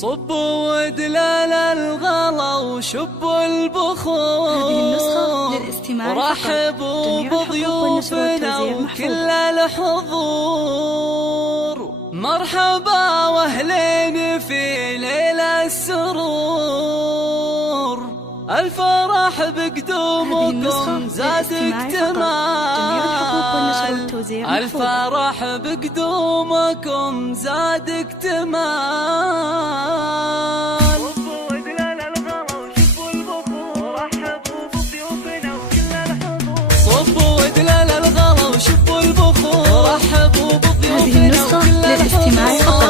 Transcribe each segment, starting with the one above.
صبوا ودلال الغلا وشبوا البخور. هذه النسخة للاستماع فقط. ورحبوا بضيوفنا وكل الحضور. مرحبا واهلين في ليل السرور. الفرح بقدومكم زاد اكتمال. الفرح بقدومكم زاد اكتمال. صبوا ودلال الغلا وشبوا البخور. رحبوا بضيوفنا وكل الحضور. صبوا ودلال الغلا وشبوا البخور. رحبوا بضيوفنا وكل الحضور.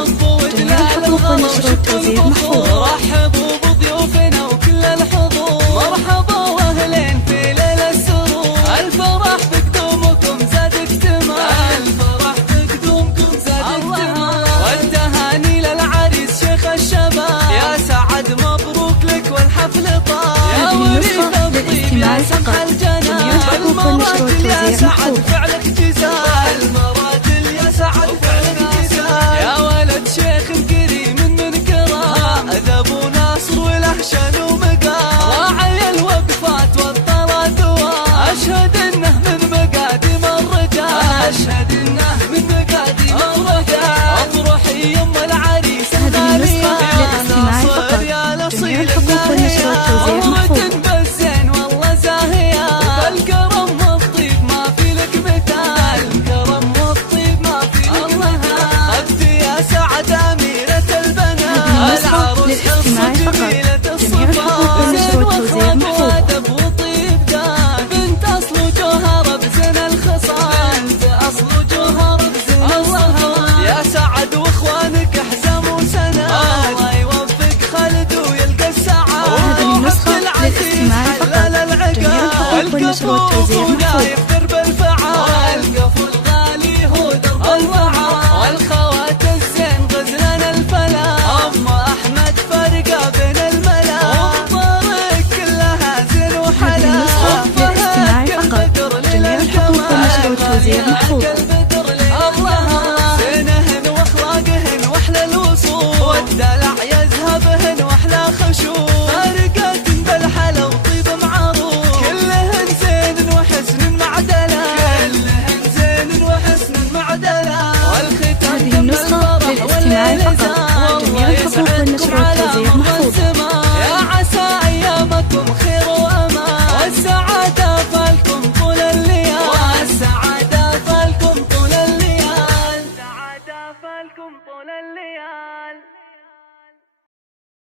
صبوا ودلال الغلا وشبوا البخور. رحبوا بضيوفنا وكل الحضور. مرحبا واهلين في ليل السرور. الفرح بقدومكم زاد اكتمال. الفرح بقدومكم زاد اكتمال. والتهاني للعريس شيخ الشباب. يا سعد مبروك لك والحفل طاب. يا وريث الطيب يا سمح الجنان. المراتل يا سعد فعلك جزاء. المراتل يا سعد فعلك جزاء. يا ولد شيخ كريم من كرام. ذبو ناصر وله شان ومقام. راعي الوقفات والطلات أشهد انه من مقادم الرجال. اشهد انه من مقادم الرجال. افرحي يم العريس الغالية. يا ناصر يا الاصيل الناهية. امرة بالزين والله زاهية. بالكرم والطيب ما في لك مثال. الكرم والطيب ما في لك مثال. اختي يا سعد اميرة البنات. العروس حصة جميلة الصفات. زين واخلاق وادب وطيب دان. بنت اصل وجوهر بزين الخصال. بنت اصل وجوهر بزين الخصال. يا سعد واخوانك حزام وسناد. الله يوفق خالد ويلقى السعاد. هذه النسخة للاستماع فقط. جميع الحقوق والنشر والتوزيع محفوظ. درب الفعال. القفو الغالي هو درب الفعال. والخوات الزين غزلان الفلا. ام احمد فرقه بين الملا. والطريق كلها زين وحلا. هذه النسخة للاستماع فقط. جميع الحقوق والنشر والتوزيع محفوظ. زينهن واخلاقهن واحلى الوصول. والدلع يذهبهن واحلى خشوع. فارقات بالحلا وطيب معروف. كلهن زين وحسن معدلا. كلهن زين وحسن معدلا. والختام هذه النسخة للاستماع فقط. جميع الحقوق